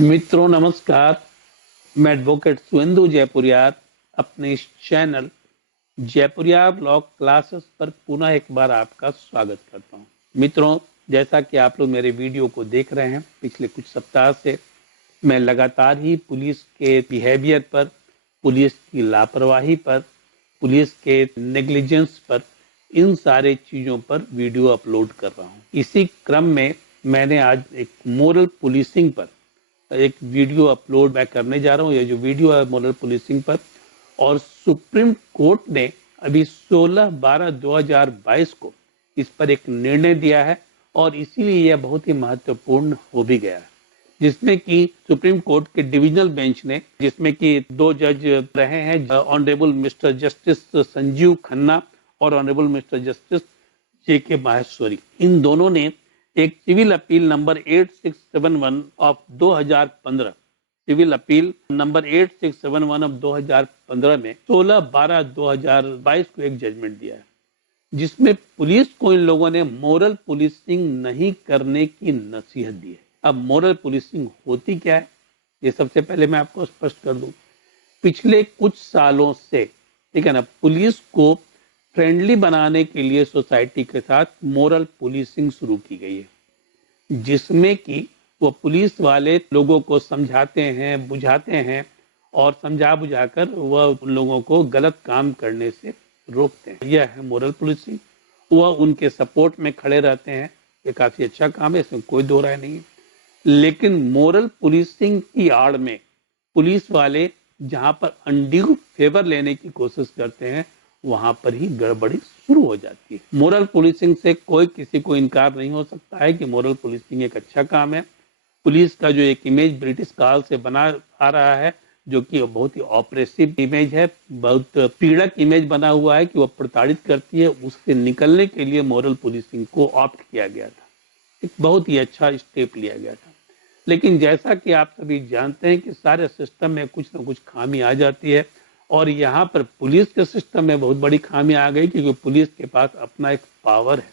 मित्रों नमस्कार। मैं एडवोकेट सुवेंदु जयपुरियार अपने इस चैनल जयपुरियार लॉ क्लासेस पर पुनः एक बार आपका स्वागत करता हूं। मित्रों, जैसा कि आप लोग मेरे वीडियो को देख रहे हैं, पिछले कुछ सप्ताह से मैं लगातार ही पुलिस के बिहेवियर पर, पुलिस की लापरवाही पर, पुलिस के नेग्लिजेंस पर, इन सारे चीज़ों पर वीडियो अपलोड कर रहा हूं। इसी क्रम में मैंने आज एक मोरल पुलिसिंग पर एक वीडियो अपलोड मैं करने जा रहा हूँ। ये जो वीडियो है मोरल पुलिसिंग पर, और सुप्रीम कोर्ट ने अभी 16/12/2022 को इस पर एक निर्णय दिया है और इसीलिए यह बहुत ही महत्वपूर्ण हो भी गया है, जिसमें कि सुप्रीम कोर्ट के डिविजनल बेंच ने, जिसमें कि 2 जज रहे हैं, honourable mister justice Sanjiv Khanna और honourable mister justice JK Maheshwari, इन दोनों ने एक civil appeal number 8671 of 2015, civil appeal number 8671 of 2015 में 16/12/2022 को एक जजमेंट दिया है, जिसमें पुलिस को इन लोगों ने मोरल पुलिसिंग नहीं करने की नसीहत दी है। अब मोरल पुलिसिंग होती क्या है, ये सबसे पहले मैं आपको स्पष्ट कर दूं। पिछले कुछ सालों से, ठीक है ना, पुलिस को फ्रेंडली बनाने के लिए सोसाइटी के साथ मोरल पुलिसिंग शुरू की गई है, जिसमें कि वो पुलिस वाले लोगों को समझाते हैं, बुझाते हैं और समझा बुझाकर वह उन लोगों को गलत काम करने से रोकते हैं। यह है मोरल पुलिसिंग। वह उनके सपोर्ट में खड़े रहते हैं। ये काफी अच्छा काम है, इसमें कोई दो राय नहीं है। लेकिन मोरल पुलिसिंग की आड़ में पुलिस वाले जहां पर अनड्यू फेवर लेने की कोशिश करते हैं, वहां पर ही गड़बड़ी शुरू हो जाती है। मोरल पुलिसिंग से कोई किसी को इनकार नहीं हो सकता है कि मोरल पुलिसिंग एक अच्छा काम है। पुलिस का जो एक इमेज ब्रिटिश काल से बना आ रहा है, जो कि बहुत ही ऑपरेसिव इमेज है, बहुत पीड़क इमेज बना हुआ है कि वह प्रताड़ित करती है, उससे निकलने के लिए मोरल पुलिसिंग को ऑप्ट किया गया था। एक बहुत ही अच्छा स्टेप लिया गया था। लेकिन जैसा कि आप सभी जानते हैं कि सारे सिस्टम में कुछ ना कुछ खामी आ जाती है, और यहाँ पर पुलिस के सिस्टम में बहुत बड़ी खामी आ गई, क्योंकि पुलिस के पास अपना एक पावर है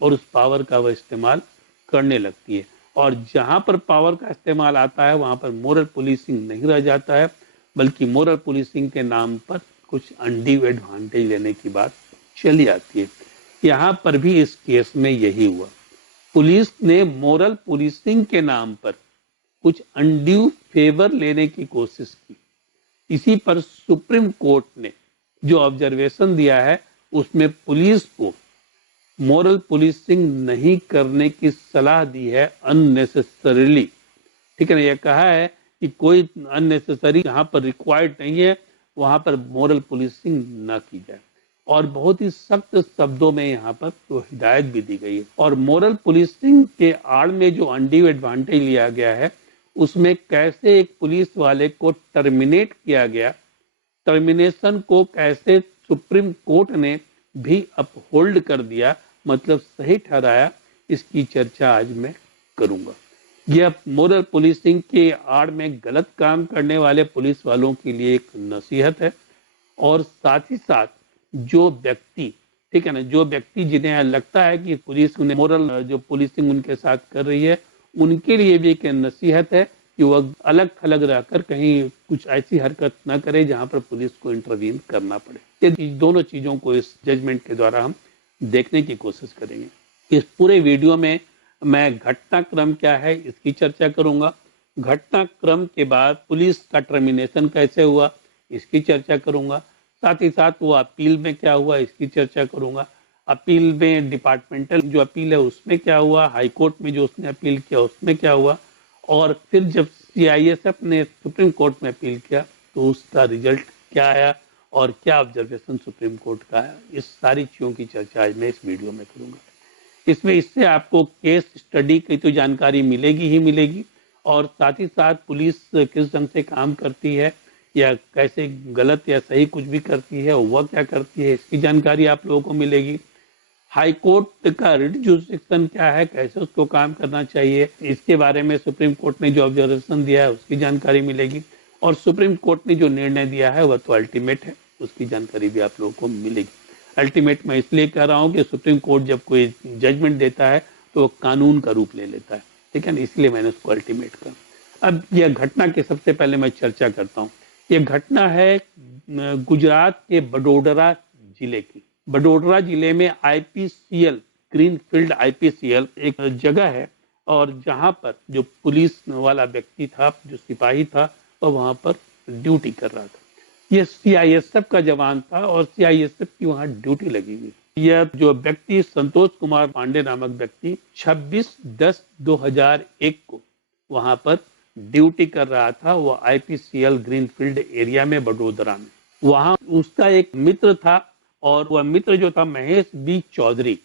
और उस पावर का वह इस्तेमाल करने लगती है। और जहाँ पर पावर का इस्तेमाल आता है, वहाँ पर मोरल पुलिसिंग नहीं रह जाता है, बल्कि मोरल पुलिसिंग के नाम पर कुछ अनड्यू एडवांटेज लेने की बात चली आती है। यहाँ पर भी इस केस में यही हुआ। पुलिस ने मोरल पुलिसिंग के नाम पर कुछ अनड्यू फेवर लेने की कोशिश की। इसी पर सुप्रीम कोर्ट ने जो ऑब्जर्वेशन दिया है, उसमें पुलिस को मोरल पुलिसिंग नहीं करने की सलाह दी है अननेसेसरीली। ठीक है ना, यह कहा है कि कोई अननेसेसरी जहां पर रिक्वायर्ड नहीं है, वहां पर मोरल पुलिसिंग ना की जाए, और बहुत ही सख्त शब्दों में यहाँ पर तो हिदायत भी दी गई है। और मोरल पुलिसिंग के आड़ में जो अनड्यू एडवांटेज लिया गया है, उसमें कैसे एक पुलिस वाले को टर्मिनेट किया गया, टर्मिनेशन को कैसे सुप्रीम कोर्ट ने भी अपहोल्ड कर दिया, मतलब सही ठहराया, इसकी चर्चा आज मैं करूंगा। यह मोरल पुलिसिंग के आड़ में गलत काम करने वाले पुलिस वालों के लिए एक नसीहत है, और साथ ही साथ जो व्यक्ति, ठीक है ना, जो व्यक्ति जिन्हें लगता है कि पुलिस उन्हें मोरल जो पुलिसिंग उनके साथ कर रही है, उनके लिए भी एक नसीहत है कि वह अलग थलग रहकर कहीं कुछ ऐसी हरकत न करे जहां पर पुलिस को इंटरवीन करना पड़े। ये दोनों चीजों को इस जजमेंट के द्वारा हम देखने की कोशिश करेंगे। इस पूरे वीडियो में मैं घटनाक्रम क्या है इसकी चर्चा करूंगा, घटनाक्रम के बाद पुलिस का टर्मिनेशन कैसे हुआ इसकी चर्चा करूंगा, साथ ही साथ वो अपील में क्या हुआ इसकी चर्चा करूंगा, अपील में डिपार्टमेंटल जो अपील है उसमें क्या हुआ, हाईकोर्ट में जो उसने अपील किया उसमें क्या हुआ, और फिर जब CISF ने सुप्रीम कोर्ट में अपील किया तो उसका रिजल्ट क्या आया और क्या ऑब्जर्वेशन सुप्रीम कोर्ट का है। इस सारी चीज़ों की चर्चा आज मैं इस वीडियो में करूंगा। इसमें इससे आपको केस स्टडी की तो जानकारी मिलेगी ही मिलेगी, और साथ ही साथ पुलिस किस ढंग से काम करती है, या कैसे गलत या सही कुछ भी करती है, वह क्या करती है, इसकी जानकारी आप लोगों को मिलेगी। हाई कोर्ट का रिट जुरिस्डिक्शन क्या है, कैसे उसको काम करना चाहिए, इसके बारे में सुप्रीम कोर्ट ने जो ऑब्जर्वेशन दिया है उसकी जानकारी मिलेगी, और सुप्रीम कोर्ट ने जो निर्णय दिया है वह तो अल्टीमेट है, उसकी जानकारी भी आप लोगों को मिलेगी। अल्टीमेट मैं इसलिए कह रहा हूँ कि सुप्रीम कोर्ट जब कोई जजमेंट देता है तो वो कानून का रूप ले लेता है, ठीक है ना, इसलिए मैंने उसको अल्टीमेट कहा। अब यह घटना की सबसे पहले मैं चर्चा करता हूँ। यह घटना है गुजरात के बडोदरा जिले की। बडोदरा जिले में आईपीसीएल, ग्रीनफील्ड आईपीसीएल एक जगह है, और जहां पर जो पुलिस वाला व्यक्ति था, जो सिपाही था, वो वहां पर ड्यूटी कर रहा था। यह सीआईएसएफ का जवान था और सीआईएसएफ की वहां ड्यूटी लगी हुई। यह जो व्यक्ति संतोष कुमार पांडे नामक व्यक्ति 26/10/2001 को वहां पर ड्यूटी कर रहा था। वो आईपीसीएल ग्रीनफील्ड एरिया में बडोदरा में। वहां उसका एक मित्र था, और वह मित्र जो था महेश बी चौधरी,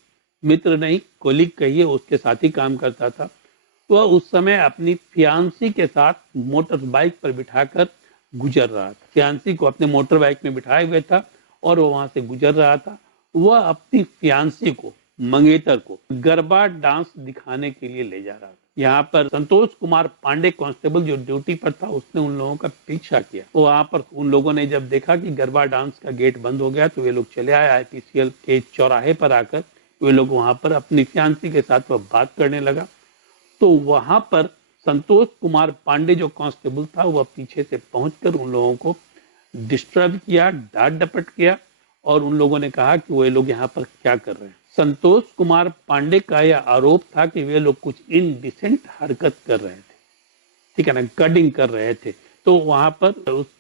मित्र नहीं कोलीग कहिए, उसके साथ ही काम करता था। वह उस समय अपनी फियांसी के साथ मोटर बाइक पर बिठाकर गुजर रहा था। फियांसी को अपने मोटर बाइक में बिठाए हुए था और वो वहां से गुजर रहा था। वह अपनी फियांसी को, मंगेतर को, गरबा डांस दिखाने के लिए ले जा रहा था। यहाँ पर संतोष कुमार पांडे कांस्टेबल जो ड्यूटी पर था, उसने उन लोगों का पीछा किया। वहां पर उन लोगों ने जब देखा कि गरबा डांस का गेट बंद हो गया, तो वे लोग चले आए आईपीसीएल के चौराहे पर। आकर वे लोग वहां पर अपनी फियांसी के साथ वह बात करने लगा। तो वहां पर संतोष कुमार पांडे जो कांस्टेबल था, वह पीछे से पहुंचकर उन लोगों को डिस्टर्ब किया, डांट डपट किया, और उन लोगों ने कहा कि वे लोग यहाँ पर क्या कर रहे हैं। संतोष कुमार पांडे का यह आरोप था कि वे लोग कुछ इनडिसेंट हरकत कर रहे थे, ठीक है ना, कडिंग कर रहे थे। तो वहां पर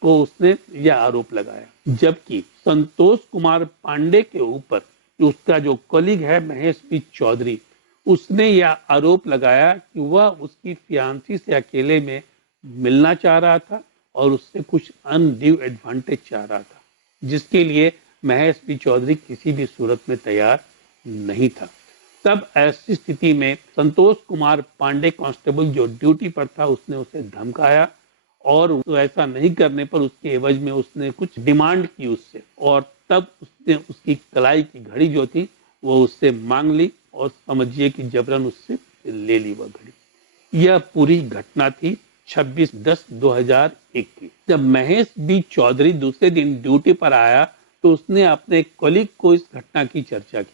उसने यह आरोप लगाया। जबकि संतोष कुमार पांडे के ऊपर उसका जो कलीग है महेश बी चौधरी, उसने यह आरोप लगाया कि वह उसकी फियांसी से अकेले में मिलना चाह रहा था और उससे कुछ अनड्यू एडवांटेज चाह रहा था, जिसके लिए महेश बी चौधरी किसी भी सूरत में तैयार नहीं था। तब ऐसी स्थिति में संतोष कुमार पांडे कांस्टेबल जो ड्यूटी पर था, उसने उसे धमकाया, और ऐसा नहीं करने पर उसके एवज में उसने कुछ डिमांड की उससे, और तब उसने उसकी कलाई की घड़ी जो थी वो उससे मांग ली, और समझिए कि जबरन उससे ले ली वह घड़ी। यह पूरी घटना थी 26/10/2001 की। जब महेश बी चौधरी दूसरे दिन ड्यूटी पर आया, तो उसने अपने कलीग को इस घटना की चर्चा की,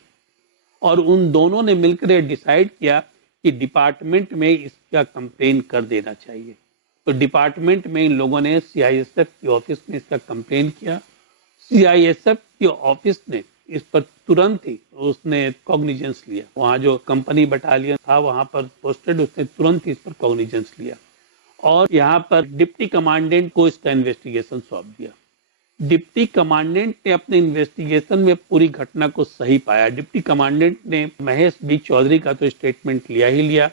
और उन दोनों ने मिलकर डिसाइड किया कि डिपार्टमेंट में इसका कंप्लेन कर देना चाहिए। तो डिपार्टमेंट में इन लोगों ने सीआईएसएफ के ऑफिस में इसका कंप्लेन किया। सीआईएसएफ के ऑफिस ने इस पर तुरंत ही उसने कॉग्निजेंस लिया। वहां जो कंपनी बटालियन था वहां पर पोस्टेड, उसने तुरंत ही इस पर कॉग्निजेंस लिया, और यहाँ पर डिप्टी कमांडेंट को इसका इन्वेस्टिगेशन सौंप दिया। डिप्टी कमांडेंट ने अपने इन्वेस्टिगेशन में पूरी घटना को सही पाया। डिप्टी कमांडेंट ने महेश बी चौधरी का तो स्टेटमेंट लिया ही लिया,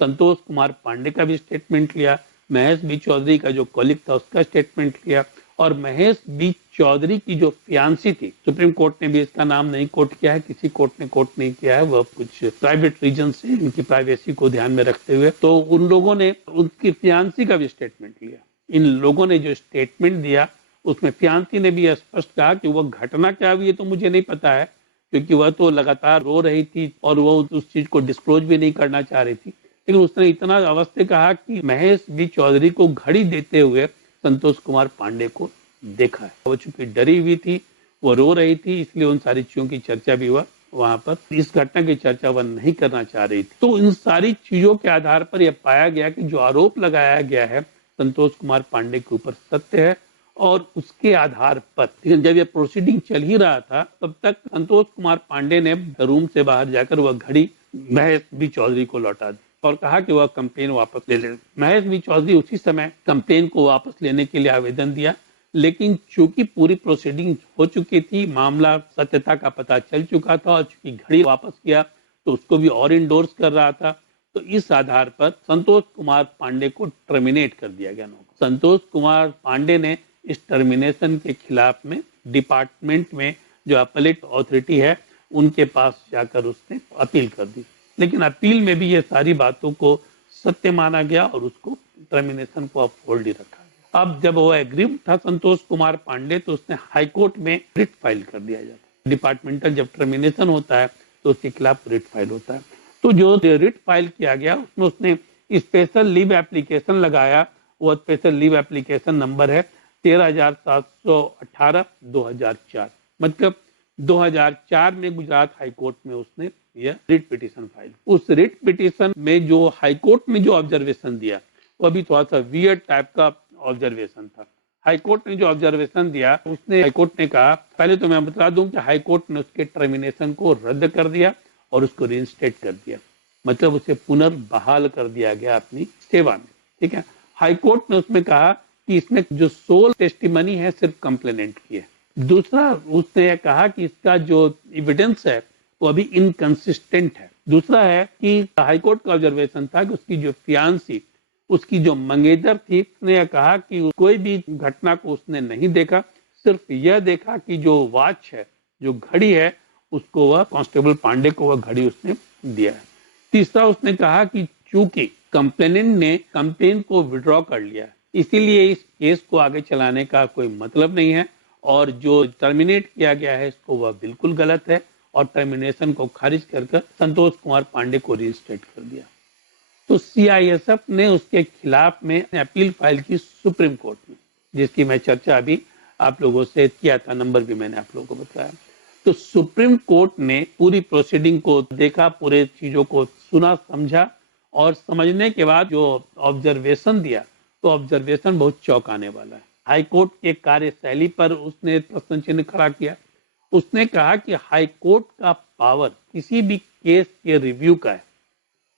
संतोष कुमार पांडे का भी स्टेटमेंट लिया, महेश बी चौधरी का जो कॉलिग था उसका स्टेटमेंट लिया, और महेश बी चौधरी की जो फियांसी थी, सुप्रीम कोर्ट ने भी इसका नाम नहीं कोट किया है, किसी कोर्ट ने कोट नहीं किया है, वह कुछ प्राइवेट रीजन से इनकी प्राइवेसी को ध्यान में रखते हुए, तो उन लोगों ने उनकी फियांसी का भी स्टेटमेंट लिया। इन लोगों ने जो स्टेटमेंट दिया उसमें फियांसी ने भी स्पष्ट कहा कि वह घटना क्या हुई है तो मुझे नहीं पता है, क्योंकि वह तो लगातार रो रही थी और वह उस चीज को डिस्क्लोज भी नहीं करना चाह रही थी। लेकिन उसने इतना अवश्य कहा कि महेश बी चौधरी को घड़ी देते हुए संतोष कुमार पांडे को देखा है। वो चूंकि डरी हुई थी, वो रो रही थी, इसलिए उन सारी चीजों की चर्चा भी वह वहां पर इस घटना की चर्चा वह नहीं करना चाह रही थी। तो इन सारी चीजों के आधार पर यह पाया गया कि जो आरोप लगाया गया है संतोष कुमार पांडे के ऊपर सत्य है, और उसके आधार पर जब यह प्रोसीडिंग चल ही रहा था, तब तक संतोष कुमार पांडे ने रूम से बाहर जाकर वह घड़ी महेश बी चौधरी को लौटा दी और कहा कि वह कंप्लेन वापस ले ले। महेश बी चौधरी उसी समय कंप्लेन को वापस लेने के लिए आवेदन दिया, लेकिन चूंकि पूरी प्रोसीडिंग हो चुकी थी, मामला सत्यता का पता चल चुका था, और चूंकि घड़ी वापस किया तो उसको भी और इंडोर्स कर रहा था, तो इस आधार पर संतोष कुमार पांडे को टर्मिनेट कर दिया गया। संतोष कुमार पांडे ने इस टर्मिनेशन के खिलाफ में डिपार्टमेंट में जो अपीलेट अथॉरिटी है उनके पास जाकर उसने अपील कर दी, लेकिन अपील में भी ये सारी बातों को सत्य माना गया और उसको टर्मिनेशन को अपहोल्ड ही रखा गया। अब जब वो एग्री था संतोष कुमार पांडे, तो उसने हाई कोर्ट में रिट फाइल कर दिया जाता है। डिपार्टमेंटल जब टर्मिनेशन होता है तो उसके खिलाफ रिट फाइल होता है। तो जो रिट फाइल किया गया उसमें उसने स्पेशल लीव एप्लीकेशन लगाया। वो स्पेशल लीव एप्लीकेशन नंबर है 13,718/2004। मतलब 2004 में गुजरात हाई कोर्ट में उसने यह रिट पिटीशन फाइल। उस रिट पिटीशन में जो हाई कोर्ट ने जो ऑब्जर्वेशन दिया वो भी थोड़ा सा वियर्ड टाइप का ऑब्जर्वेशन था। हाईकोर्ट ने जो ऑब्जर्वेशन दिया, उसने हाईकोर्ट ने कहा, पहले तो मैं बता दूं कि हाईकोर्ट ने उसके टर्मिनेशन को रद्द कर दिया और उसको रिइंस्टेट कर दिया, मतलब उसे पुनर्बहाल कर दिया गया अपनी सेवा में। ठीक है, हाईकोर्ट ने उसमें कहा कि इसमें जो सोल टेस्टिमनी है सिर्फ कंप्लेनेंट की है। दूसरा, उसने यह कहा कि इसका जो एविडेंस है वो अभी इनकंसिस्टेंट है। दूसरा है कि हाईकोर्ट का ऑब्जर्वेशन था कि उसकी जो फियांसी, उसकी जो मंगेतर थी, उसने यह कहा कि कोई भी घटना को उसने नहीं देखा, सिर्फ यह देखा कि जो वॉच है, जो घड़ी है, उसको वह कांस्टेबल पांडे को वह घड़ी उसने दिया है। तीसरा, उसने कहा कि चूंकि कंप्लेनेंट ने कंप्लेन को विड्रॉ कर लिया, इसीलिए इस केस को आगे चलाने का कोई मतलब नहीं है और जो टर्मिनेट किया गया है इसको वह बिल्कुल गलत है, और टर्मिनेशन को खारिज कर संतोष कुमार पांडे को रिइंस्टेट कर दिया। तो सीआईएसएफ ने उसके खिलाफ में अपील फाइल की सुप्रीम कोर्ट में, जिसकी मैं चर्चा अभी आप लोगों से किया था, नंबर भी मैंने आप लोगों को बताया। तो सुप्रीम कोर्ट ने पूरी प्रोसीडिंग को देखा, पूरे चीजों को सुना, समझा, और समझने के बाद जो ऑब्जर्वेशन दिया, तो ऑब्जर्वेशन बहुत चौंकाने वाला है। हाई कोर्ट के कार्यशैली पर उसने प्रश्न चिन्ह खड़ा किया। उसने कहा कि हाई कोर्ट का पावर किसी भी केस के रिव्यू का है,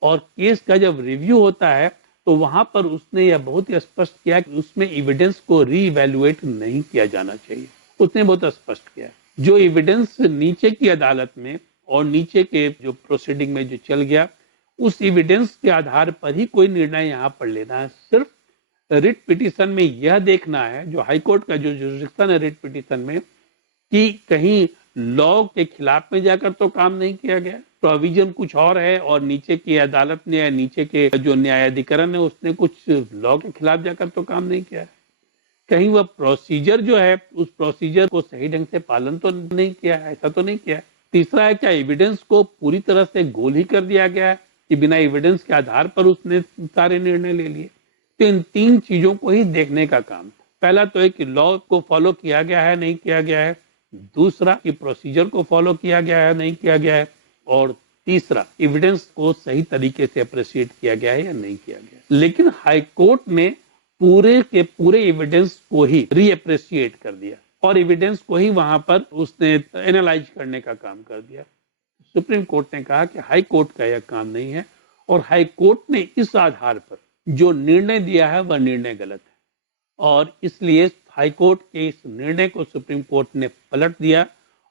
और केस का जब रिव्यू होता है तो वहां पर उसने यह बहुत ही स्पष्ट किया कि उसमें एविडेंस को रीइवैल्यूएट नहीं किया जाना चाहिए। उसने बहुत स्पष्ट किया जो एविडेंस नीचे की अदालत में और नीचे के जो प्रोसीडिंग में जो चल गया, उस एविडेंस के आधार पर ही कोई निर्णय यहाँ पर लेना है। सिर्फ रिट पिटीशन में यह देखना है, जो हाईकोर्ट का जो जुरिस्डिक्शन है रिट पिटीशन में, कि कहीं लॉ के खिलाफ में जाकर तो काम नहीं किया गया, प्रोविजन कुछ और है और नीचे की अदालत ने या नीचे के जो न्यायाधिकरण है उसने कुछ लॉ के खिलाफ जाकर तो काम नहीं किया है। कहीं वह प्रोसीजर जो है उस प्रोसीजर को सही ढंग से पालन तो नहीं किया है, ऐसा तो नहीं किया है। तीसरा है, क्या एविडेंस को पूरी तरह से गोल ही कर दिया गया है कि बिना एविडेंस के आधार पर उसने सारे निर्णय ले लिए। तो इन तीन चीजों को ही देखने का काम। पहला तो है कि लॉ को फॉलो किया गया है नहीं किया गया है, दूसरा कि प्रोसीजर को फॉलो किया गया है नहीं किया गया है, और तीसरा एविडेंस को सही तरीके से अप्रिशिएट किया गया है या नहीं किया गया। लेकिन हाई कोर्ट ने पूरे के पूरे एविडेंस को ही रीअप्रिशिएट कर दिया और एविडेंस को ही वहां पर उसने एनालाइज करने का काम कर दिया। सुप्रीम कोर्ट ने कहा कि हाई कोर्ट का यह काम नहीं है, और हाई कोर्ट ने इस आधार पर जो निर्णय दिया है वह निर्णय गलत है, और इसलिए हाई कोर्ट के इस निर्णय को सुप्रीम कोर्ट ने पलट दिया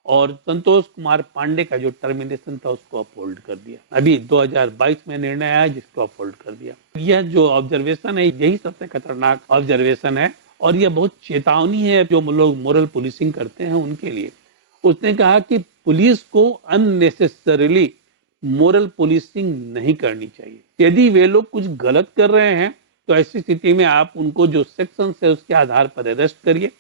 और संतोष कुमार पांडे का जो टर्मिनेशन था उसको अपहोल्ड कर दिया। अभी 2022 में निर्णय आया जिसको अपहोल्ड कर दिया। यह जो ऑब्जर्वेशन है यही सबसे खतरनाक ऑब्जर्वेशन है, और यह बहुत चेतावनी है जो लोग मोरल पुलिसिंग करते हैं उनके लिए। उसने कहा कि पुलिस को अननेसेसरीली मोरल पुलिसिंग नहीं करनी चाहिए। यदि वे लोग कुछ गलत कर रहे हैं तो ऐसी स्थिति में आप उनको जो सेक्शन है उसके आधार पर अरेस्ट करिए,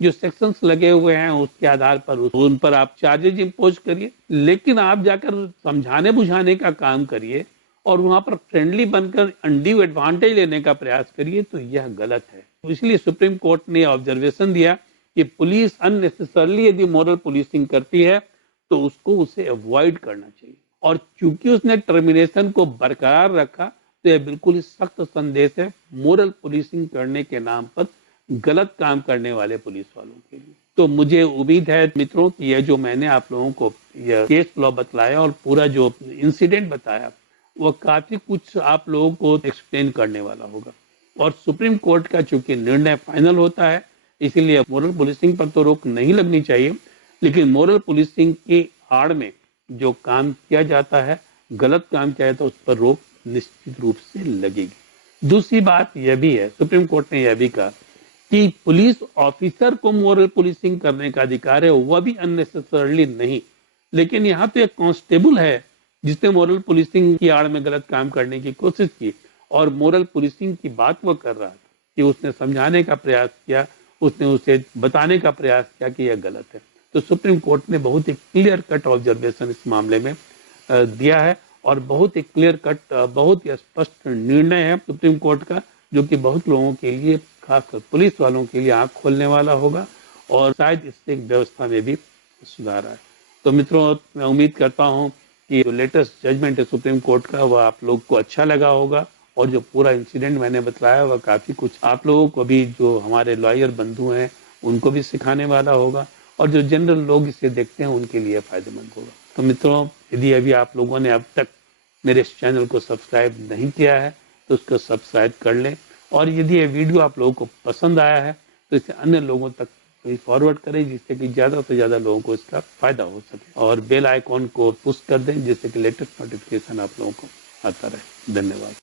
जो सेक्शंस लगे हुए हैं उसके आधार पर उन पर आप चार्जेज इंपोज करिए, लेकिन आप जाकर समझाने बुझाने का काम करिए और वहां पर फ्रेंडली बनकर अनड्यू एडवांटेज लेने का प्रयास करिए, तो यह गलत है। इसलिए सुप्रीम कोर्ट ने ऑब्जर्वेशन दिया कि पुलिस अननेसेसरली यदि मोरल पुलिसिंग करती है तो उसको उसे अवॉइड करना चाहिए, और चूंकि उसने टर्मिनेशन को बरकरार रखा तो यह बिल्कुल ही सख्त संदेश है मोरल पुलिसिंग करने के नाम पर गलत काम करने वाले पुलिस वालों के लिए। तो मुझे उम्मीद है मित्रों कि यह जो मैंने आप लोगों को यह केस लॉ बतलाया और पूरा जो इंसिडेंट बताया वह काफी कुछ आप लोगों को एक्सप्लेन करने वाला होगा। और सुप्रीम कोर्ट का चूंकि निर्णय फाइनल होता है, इसीलिए मोरल पुलिसिंग पर तो रोक नहीं लगनी चाहिए, लेकिन मोरल पुलिसिंग की आड़ में जो काम किया जाता है, गलत काम किया जाता है, उस पर रोक निश्चित रूप से लगेगी। दूसरी बात यह भी है, सुप्रीम कोर्ट ने यह भी कहा कि पुलिस ऑफिसर को मोरल पुलिसिंग करने का अधिकार है, वह भी अननेसेसरली नहीं। लेकिन यहाँ तो एक कांस्टेबल है जिसने मोरल पुलिसिंग की आड़ में गलत काम करने की कोशिश की, और मोरल पुलिसिंग की बात वो कर रहा था कि उसने समझाने का प्रयास किया, उसने उसे बताने का प्रयास किया कि यह गलत है। तो सुप्रीम कोर्ट ने बहुत ही क्लियर कट ऑब्जर्वेशन इस मामले में दिया है, और बहुत ही क्लियर कट, बहुत ही स्पष्ट निर्णय है सुप्रीम कोर्ट का, जो कि बहुत लोगों के लिए, खासकर पुलिस वालों के लिए आंख खोलने वाला होगा, और शायद इससे एक व्यवस्था में भी सुधार आए। तो मित्रों, मैं उम्मीद करता हूं कि जो लेटेस्ट जजमेंट है सुप्रीम कोर्ट का वह आप लोग को अच्छा लगा होगा, और जो पूरा इंसिडेंट मैंने बताया वह काफ़ी कुछ आप लोगों को भी, जो हमारे लॉयर बंधु हैं, उनको भी सिखाने वाला होगा और जो जनरल लोग इसे देखते हैं उनके लिए फ़ायदेमंद होगा। तो मित्रों, यदि अभी आप लोगों ने अब तक मेरे इस चैनल को सब्सक्राइब नहीं किया है तो उसको सब्सक्राइब कर लें और यदि ये वीडियो आप लोगों को पसंद आया है तो इसे अन्य लोगों तक फॉरवर्ड करें जिससे कि ज़्यादा से ज़्यादा लोगों को इसका फ़ायदा हो सके और बेल आइकॉन को पुश कर दें जिससे कि लेटेस्ट नोटिफिकेशन आप लोगों को आता रहे। धन्यवाद।